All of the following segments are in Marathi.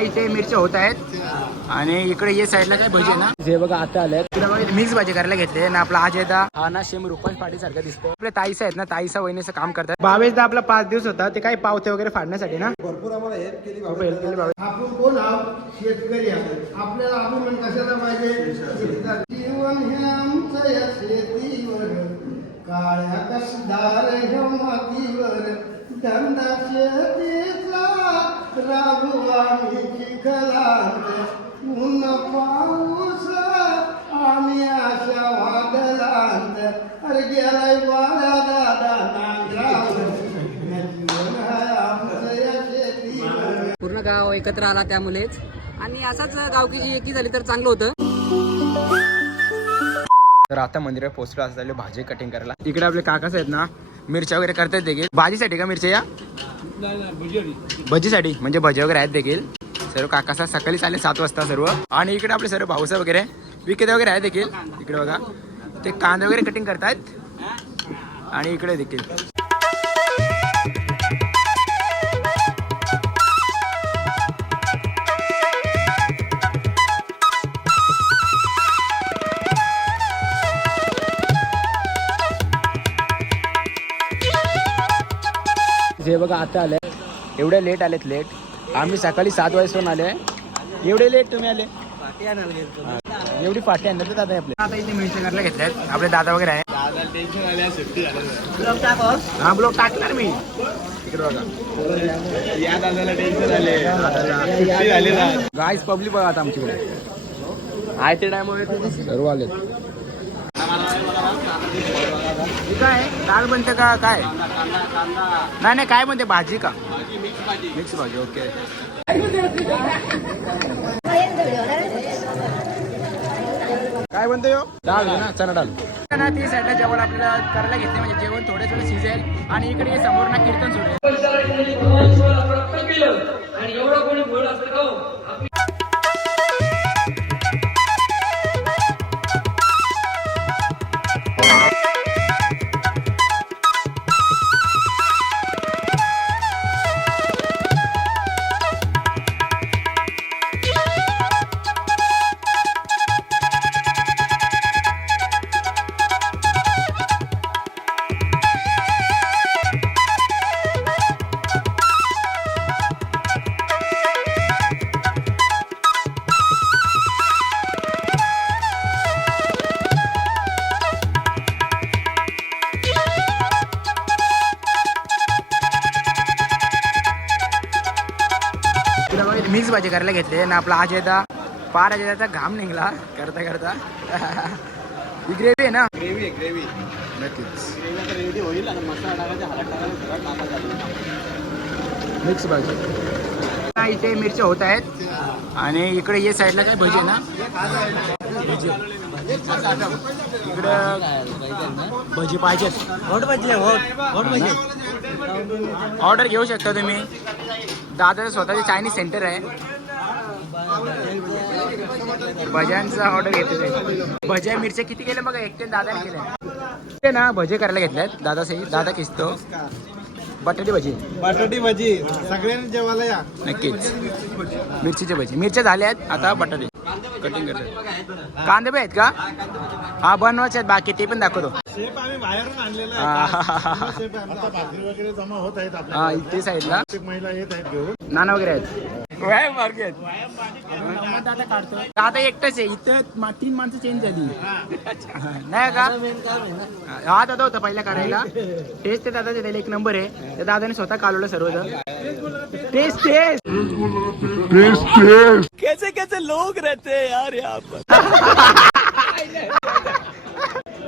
इथे मिरच्या होत आहेत. आणि इकडे ये साईडला काय भजी ना? जे बघा आता आले मिक्स भाजी करायला घेतले ना आपला आज येता हा ना शेम रुपन पाटी सारखा दिसतो आपल्या ताईसा आहेत ना ताईसा वहिनीचं काम करतात. बावेशदा आपला पाच दिवस होता. ते काही पावते वगैरे फाडण्यासाठी ना? भरपूर आम्हाला हेल्प केली भावेश. आपण कोण आहोत? शेतकरी आहोत. आपल्याला अभिमान कशाला पाहिजे? जीवन हे आमचं या शेतीवर. काळ्या कसदार मातीवर. धंदा शेतीचा चिखलांत ऊन पाऊस आम्ही वादलांत. अरे गेलाय वाळा दादा पूर्ण गाव एकत्र आला त्यामुळेच. आणि असाच गावकीची एकी झाली तर चांगलं होतं. तर आता मंदिरात पोहोचलो असं झालं भाजी कटिंग करायला. इकडे आपले काकाच आहेत ना मिरच्या वगैरे करतात देखील भाजीसाठी का मिरच्या या? भजीसाठी म्हणजे भजी वगैरे आहेत देखील. सर्व काकासा सकाळी चालले सात वाजता सर्व. आणि इकडे आपले सर्व भाऊसा वगैरे विकेते वगैरे आहेत देखील. इकडे बघा. ते कांदे वगैरे कटिंग करतायत. आणि इकडे देखील. जे बघा आता आले. एवढे लेट आलेत लेट आम्ही सकाळी सात वाजता आले. एवढे लेट तुम्ही आले? हा. एवढी पाठी आणलं तर दादा आपले. आता इथे मिरच्या करायला घेतल्यात. आपले दादा वगैरे आहे. हा. ब्लॉग टाकणार मी. इकडे बघा. पब्लिक बघा आता आमच्याकडे. आय ते टाइम सर्व आले काय? डाळ बनते का? काय? नाही नाही काय म्हणते? भाजी का? मिक्स भाजी ओके. काय म्हणतो यो डाळ आहे ना चणा डाळ ना ती साईडला जेवण आपल्याला करायला घेतले म्हणजे जेवण थोडे थोडे शिजेल आणि इकडे समोर ना कीर्तन सुरू भाजी करायला घेतले ना आपला आज येता पार आज येता घाम निघला करता करता. ही ग्रेव्ही आहे ना? ग्रेव्ही आहे ग्रेव्ही नक्कीच. रेडी होईल आणि मसाला टाकायचा हळद टाकायचा सगळं टाकायचं मिक्स भाजी. इथे मिरच्या होत आहेत. आणि इकडे ये साईडला काय भजी आहे ना? भजी. इकडे भजी पाहिजेत होट बजले होट ऑर्डर घेऊ शकता तुम्ही. दादाचं स्वतःचे चायनीज सेंटर आहे. भज्यांचा ऑर्डर घेतले भज्या मिरच्या किती केल्या बघा? एकटे दादाने केल्या. ते ना? भजे करायला घेतल्यात. दादा सही दादा किसतो. बटाटी भजी. बटाटी भाजी. सगळ्यांनी जेवायला या. नक्कीच. मिरचीचे भजी. मिरच्या झाल्या आहेत आता बटाटे. कटिंग करतात कांदे बी आहेत का? हा बनवायचे आहेत. बाकी ते पण दाखवतो. शेप आम्ही बाहेरून आणलेला हा. शेप आता भाकरी वगैरे जमा होत आहेत आपल्या हा, इथे साईडला महिला येत आहेत घेऊन. नाना वगैरे आहेत. व्यायाम मार्केट दादा काढतो दादा एकटाच आहे. इथं मा- तीन माणसं चेंज झाली. हा, नाही का? हा दादा होता पहिला करायला. टेस्ट ते दादाचे त्याला एक नंबर आहे. त्या दादाने स्वतः कालवलं सर्व टेस्ट टेस्ट कैसे कैसे लोग रहते हैं यार यहाँ पर?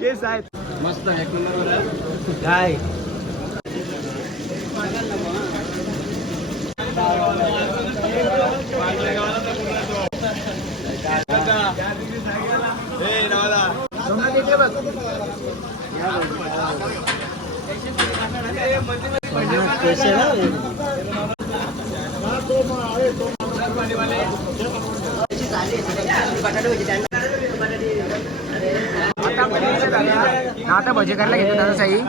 केस आहेत. मस्त एक नंबर काय? आता भजी करायला घेतो दादा साई.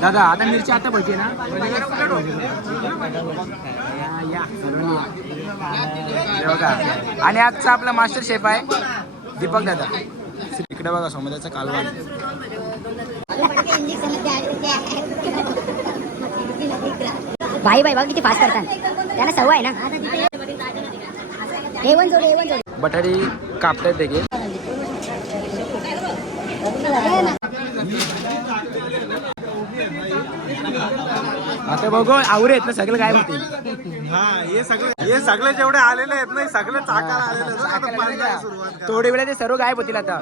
दादा आता मिरची आता भजी ना? आणि आजचा आपला मास्टर शेफ आहे दीपक दादा. इकडे बघा सोमदाचा कालवा. भाई भाई बघ किती फास्ट करतात. त्यांना सवय आहे ना. एवन जोडी एवन जोडी. बटाटी कापतात देखील आता बघू आवरे आहेत ना सगळं काय होतील. हे सगळे हे सगळे जेवढे आलेले आहेत ना सगळे चाकाला आलेले थोडे वेळा ते सर्व गायब होतील आता.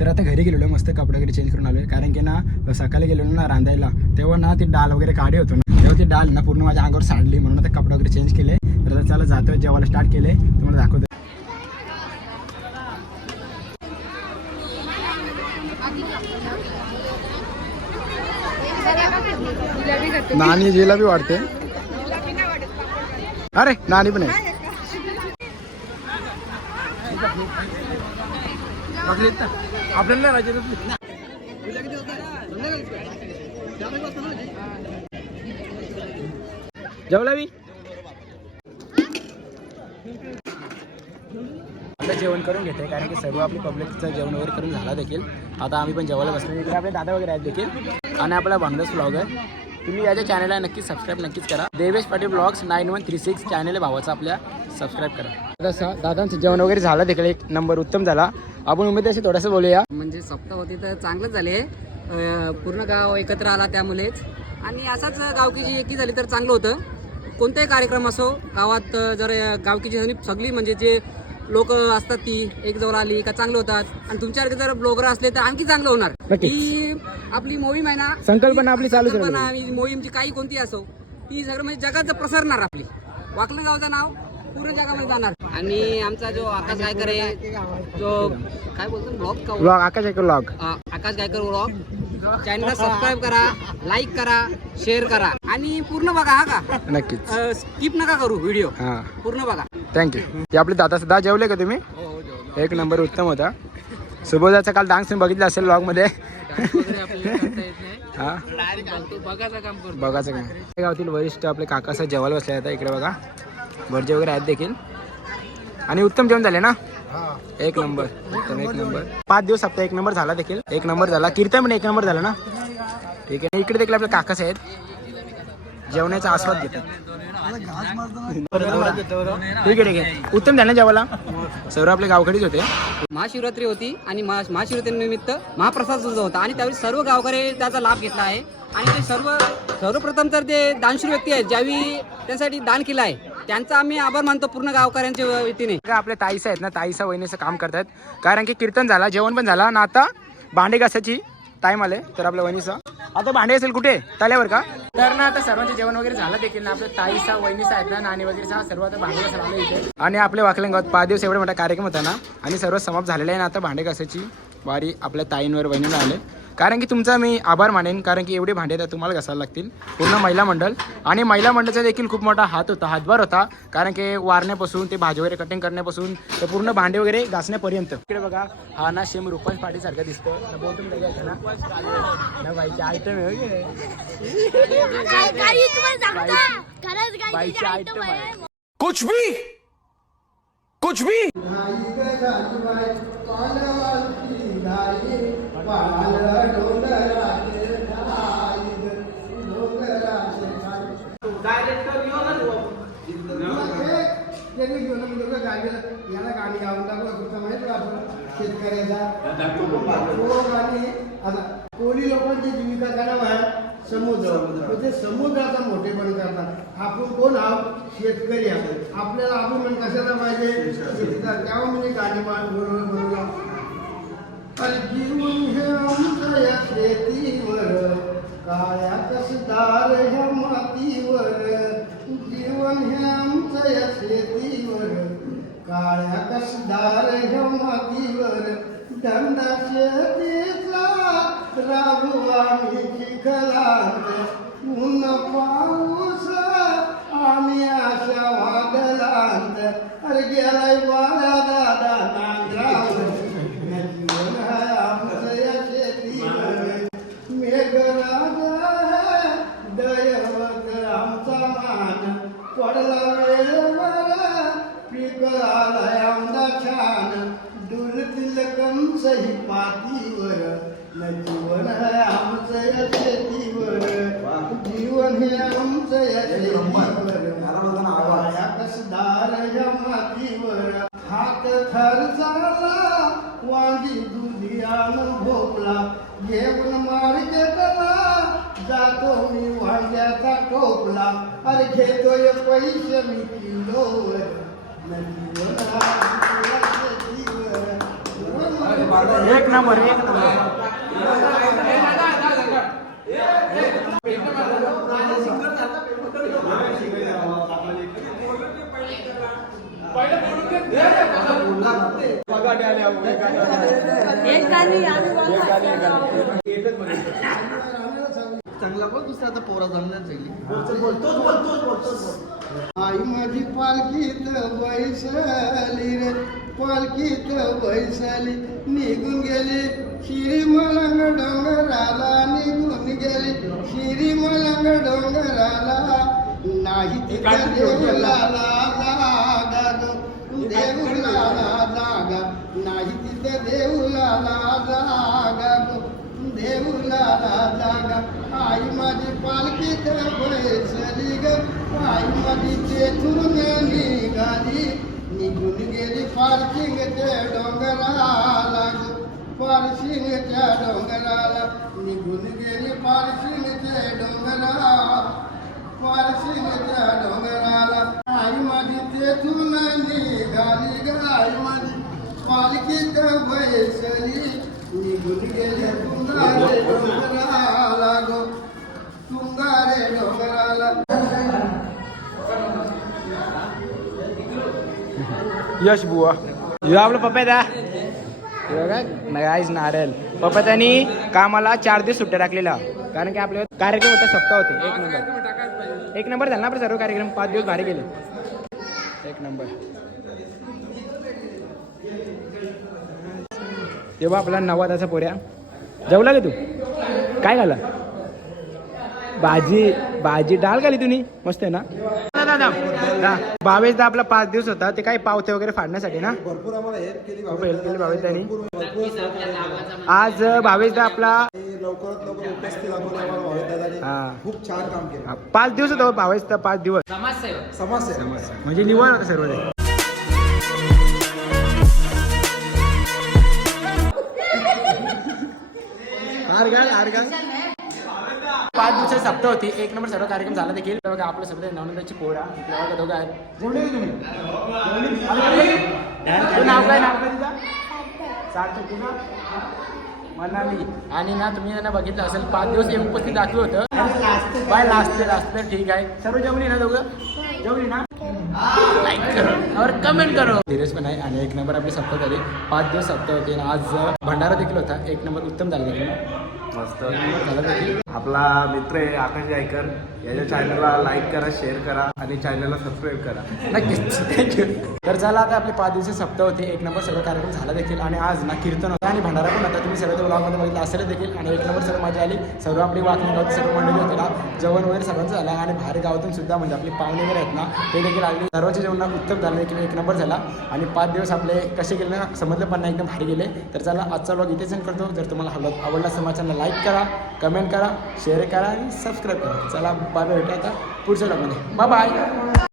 तर आता घरी गेलेलो मस्त कपडे वगैरे चेंज करून आलोय. कारण की ना सकाळी गेलेलो ना रांधायला तेव्हा ना ती डाल वगैरे काढे होतो ना. तेव्हा ती डाल ना पूर्ण माझ्या अंगावर सांडली म्हणून आता कपडे वगैरे चेंज केले. तर चला जातो जेवायला स्टार्ट केले. तुम्हाला दाखवतो. नानी जिलाबी वाढते. अरे नानी पण आहे. आपल्याला नाही जेवला मी आता जेवण करून घेते कारण की सर्व आपली पब्लिकचं जेवण वगैरे करून झाला देखील. आता आम्ही पण जेवायला बसलो इकडे आपले दादा वगैरे आहेत देखील. आणि आपला भांडस ब्लॉग आहे तुम्ही याच्या चॅनलला नक्कीच सबस्क्राईब नक्कीच करा. Devesh Patil blogs nine one three six channel आहे भावाचा आपल्या सबस्क्राईब करा. तसं दादांचं जेवण वगैरे झालं देखील एक नंबर उत्तम झाला. आपण उमेद असे थोडंसं बोलूया. म्हणजे सप्ताह होती तर चांगलंच झाले. पूर्ण गाव एकत्र आला त्यामुळेच. आणि असाच गावकीची एकी झाली तर चांगलं होतं. कोणताही कार्यक्रम असो गावात जर गावकीची सगळी सगळी म्हणजे जे लोक असतात ती एक जवळ आली का चांगलं होतात. आणि तुमच्यासारखे जर ब्लॉगर असले तर आणखी चांगलं होणार. ही आपली मोहीम आहे ना संकल्पना आपली चालूच राहिली. संकल्पना आणि मोहीमची काही कोणती असो ती सगळं म्हणजे जगात प्रसरणार आपली. वाकलं गावचं नाव पूर्ण जगामध्ये जाणार. आणि आमचा जो आकाश गायकर आहे जो काय बोलतो ब्लॉग का ब्लॉग आकाश एक ब्लॉग आकाश गायकर ब्लॉग चॅनलला सबस्क्राईब करा लाईक करा शेअर करा. आणि पूर्ण बघा हा का? नक्कीच. स्किप नका करू व्हिडिओ हां. पूर्ण बघा. थँक्यू ते आपले दादा सुद्धा जेवले का तुम्ही? एक नंबर उत्तम होता. सुबोधाचा काल डान्स तुम्ही बघितला असेल ब्लॉगमध्ये हा? काम काय गावातील वरिष्ठ आपले काकासा जेवायला बसले आता इकडे बघा. भटजे वगैरे आहेत देखील. आणि उत्तम जेवण झाले ना? एक नंबर उत्तम एक नंबर. पाच दिवस हप्ता एक नंबर झाला देखील. एक नंबर झाला. कीर्तन पण एक नंबर झाला ना? ठीक आहे. इकडे देखील आपले काकास आहेत जेवणाचा आस्वाद घेतात. ठीक आहे ठीक आहे. उत्तम झालं ना जेवायला. सर्व आपले गावकडीच होते. महाशिवरात्री होती आणि महा- महाशिवरात्री निमित्त महाप्रसाद सुद्धा होता. आणि त्यावेळी सर्व गावकरी त्याचा लाभ घेतला आहे. आणि ते सर्व सर्वप्रथम तर ते दानशूर व्यक्ती आहेत ज्यावेळी त्यासाठी दान केलं आहे त्यांचा आम्ही आभार मानतो पूर्ण गावकऱ्यांच्या वतीने. आपल्या ताईसा आहेत ना ताईसा वहिनीचं काम करतात. कारण की कीर्तन झाला जेवण पण झाला. आणि आता भांडे घासायची टाईम आले तर आपल्या वहिनीचा. आता भांडे असेल कुठे? तल्यावर का? तर ना आता सर्वांचं जेवण वगैरे झालं देखील ना आपल्या ताईसा वहिनीचा आहेत ना नाणी वगैरे सर्व आता भांडे घासायला आले इथे. आणि आपल्या वाकल्या गावात पाच दिवस एवढा मोठा कार्यक्रम होता ना आणि सर्व समाप्त झालेला आहे ना आता भांडे घासायची वारी आपल्या ताईंवर वहिनीला आले. कारण की तुमचा मी आभार मानेन कारण की एवढे भांडे तर तुम्हाला घासायला लागतील. पूर्ण महिला मंडळ. आणि महिला मंडळाचा देखील खूप मोठा हात होता हातभार होता कारण की वारण्यापासून ते भाजी वगैरे कटिंग करण्यापासून ते पूर्ण भांडे वगैरे घासण्यापर्यंत. इकडे बघा हा ना सेम रुपास पाटी सारखा दिसतो आयटम आहे. कुछ भी! कुछ भी। नाही ग झाली बाई पाण्यावरची गाई पाळाला डोंगराचे ठाई ग, डोंगराचे ठाई. त्यांनी घेऊन मी लोकं गाडीला याला गाणी गाऊन टाकलं तुमचा माहिती का आपण शेतकऱ्याचा तो गाणी आता कोळी लोकांची जीविका काय आहे समुद्र म्हणजे समुद्राचा मोठेपण करतात. आपण कोण आहोत? शेतकरी आहोत. आपल्याला आपण कशाला पाहिजे? शेतीचा तेव्हा म्हणजे गाणी बरोबर बनवला जीवन हे शेतीवर काळ्या कसदार ह्या मातीवर जीवन हे आमचं या शेतीवर काळ्या कसदार ह्या मातीवर धंदा शेतीचा राबू कलांत चिखलांत ऊन पाऊस आम्ही अशा वादलांत अरे गेलाय वा कसदार या मातीवर हात थर झाला वांगी दुधियान भोपला घेऊन मार्केटला जातो मी वांग्याचा टोपला अरे घेतोय पैसे मी किलोवर एक नंबर. एक नंबर. चांगला पण दुसरा आता पोरा जमण्यात आई माझी पालखीत बैसली रे पालखीत बैसली निघून गेली. शिरी मलंग डोंगराला निघून गेली. शिरी मलंग डोंगराला नाही तिथं गं, देऊलाला जागा नाही तिथं देऊलाला जागा गं, देऊलाला जागा आई माझी पालखीत बैसली ग आई माझी तेथून निघाली निघून गेली पार्किंगच्या डोंगराला ग पार्शिंगच्या डोंगराला निघून गेली पार्शिंगच्या डोंगराला पार्शिंगच्या डोंगराला आई माझी तेथून निघाली ग आई माझी पालखीत बैसली निघून गेली तुंगारे डोंगराला गो. तुंगारे डोंगराला. यश बुवा. यो आपलं पप्पा द्या काहीच नारळ. पप्पा त्यांनी कामाला चार दिवस सुट्ट्या टाकलेला कारण की आपले कार्यक्रम होता सप्ताह होते. एक नंबर. एक नंबर झाला ना आपले सर्व कार्यक्रम? पाच दिवस भारी गेले. एक नंबर. तेव्हा आपला नवादाचा पोऱ्या. जेवला का तू? काय झालं भाजी भाजी डाळ खाली तुम्ही मस्त आहे ना? दादा भावेश दा आपला पाच दिवस होता ते काय पावते वगैरे फाडण्यासाठी ना? भरपूर आम्हाला हेल्प केली खूप हेल्प केली भावेश त्यांनी आज भावेश दा आपला लवकरात लवकर उपस्थित दाखवली आम्हाला भावेश दादानी हा. खूप छान काम केलं. पाच दिवस होता भावेश दा पाच दिवस. समस्या म्हणजे निवड होतं सर्व ते हार घाल हार घाल पाच दिवसाची सप्ताह होती. एक नंबर सर्व कार्यक्रम झाला देखील. तर बघा आपलं सगळं नवनंदाची पोरा. दोघं आहेत? तुझं नाव काय नाव काय तुझं? सार्थक तुझं? मनाली. आणि ना तुम्ही ना बघितलं असेल पाच दिवस हे उपस्थित दाखवलं होतं. बाय लास्ट लास्ट ठीक आहे. सर्व जेवली ना दोघं? जेवली ना? लाईक करो. और कमेंट करो. धीरज पण आहे आणि एक नंबर आपली सप्ताह झाली. पाच दिवस सप्ताह होती आणि आज भंडारा देखील होता. एक नंबर उत्तम झाला. देखील मस्त झाला देखील. आपला मित्र आहे आकाश जायकर याच्या चॅनलला लाईक करा शेअर करा आणि चॅनलला सबस्क्राईब करा. नक्कीच. थँक्यू तर झाला आता आपले पाच दिवशी सप्ताह होते. एक नंबर सगळं कार्यक्रम झाला देखील आणि आज ना कीर्तन होता आणि भंडारा पण होता. तुम्ही सगळं ब्लॉगमध्ये बघितलं असेल देखील. आणि एक नंबर सगळं मजा आली. सर्व आपली वाकणी गावची सर्व मंडळी होती ना. जेवण वगैरे सगळ्यांचं झालं आणि बाहेर गावातून सुद्धा म्हणजे आपली पाहुणे वगैरे आहेत ना ते देखील आले. सर्वांच्या जेवणात उत्तम झालं देखील एक नंबर झाला. आणि पाच दिवस आपले कसे गेले ना समजलं पण नाही एकदम भारी गेले. तर चला आजचा ब्लॉग इथेच करतो. जर तुम्हाला हा ब्लॉग आवडला समाचारला माझ्या लाईक करा कमेंट करा. शेअर करा आणि सबस्क्राईब करा. चला बाय भेटू आता पुढच्या ब्लॉगमध्ये बाय बाय